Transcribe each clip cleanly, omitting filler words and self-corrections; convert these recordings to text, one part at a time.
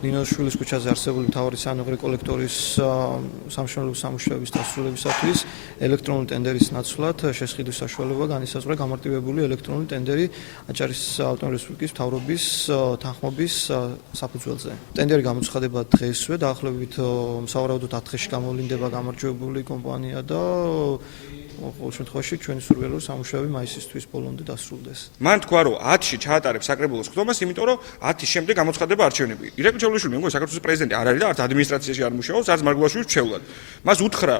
ნინოშვილის ქუჩაზე არსებული მთავარი სანოღრი კოლექტორის სამშენებლო სამუშაოების დასრულებისათვის ელექტრონული ტენდერის ნაცვლად შესყიდვის საშუალება განისაზღვრა გამარტივებული ელექტრონული ტენდერი აჭარის ავტონომიური რესპუბლიკის მთავრობის თანხმობის საფუძველზე. ტენდერი გამოცხადება დღესვე, დაახლოებით სავარაუდოდ 4 დღეში გამოვლინდება გამარჯვებული კომპანია და ყოველ შემთხვევაში ჩვენი სურვილია რომ სამუშაოები მაისისთვის ბოლომდე დასრულდეს. მან თქვა რომ 10-ში ჩაატარებს საკრებულოს ხდომას, იმიტომ რომ 10-ის შემდეგ გამოცხადება არჩევნები. ირაკლი ჩავლიშვილი მეგონი საქართველოს პრეზიდენტი არ არის და არც ადმინისტრაციაში არ მუშაობს, არც მარგულაშვილის მრჩევლად. მას უთხრა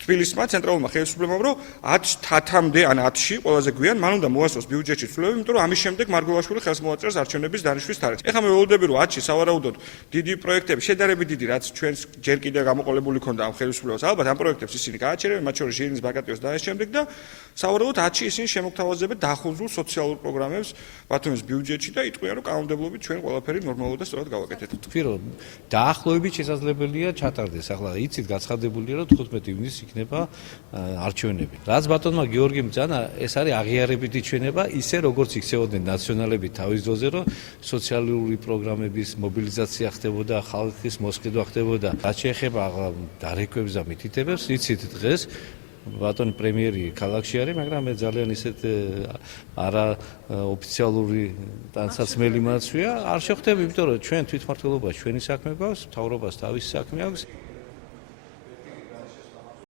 თბილისმა ცენტრალურმა ხელისუფლებამ რომ 10-მდე ან 10-ში ყველაზე გვიან მან უნდა მოასწროს ბიუჯეტში ცვლილებები, იმიტომ რომ ამის შემდეგ მარგულაშვილი ხელს მოაწერს არჩევნების დანიშვნის თარიღს. ეხლა მე ველოდები რომ 10-ში სავარაუდოდ დიდი პროექტები, შედარებით დიდი, რაც ჩვენს ჯერ კიდევ გამოყოლებული ქონდა ამ ხელისუფლებას, ალბათ ამ პროექტებს ისინი გააჩერებენ, მათ შორის ჟილინის ბაკატიოს და ეს შემდეგ და სავარაუდოდ 10-ში ისინი შემოგთავაზებენ დახუზულ სოციალურ პროგრამებს ბათუმის ბიუჯეტში და იტყვიან რომ კანონმდებლობით ჩვენ ყველაფერი ნორმალურად და სწორად გავაკეთეთ. თქვი რომ დაახლოებით შესაძლებელია ჩატარდეს. ახლა იცით გაცხადებულია რომ 15 ივნისს იქნება არჩევნები. რაც ბატონმა გიორგიმ ბრძანა, ეს არის აღიარებითი ჩვენება, ისე როგორც იქცეოდნენ ნაციონალები თავის დროზე, რომ სოციალური პროგრამების მობილიზაცია ხდებოდა, ხალხის მოსყიდვა ხდებოდა. რაც შეეხება დარეკვებს და მითითებებს, იცით დღეს ბატონი პრემიერი ქალაქში არის, მაგრამ მე ძალიან ისეთ არა ოფიციალური ტანსაცმელი მაცვია არ შეხვდები, იმიტომ რომ ჩვენ თვითმმართველობა ჩვენი საქმე გვაქვს, მთავრობას თავისი საქმე აქვს.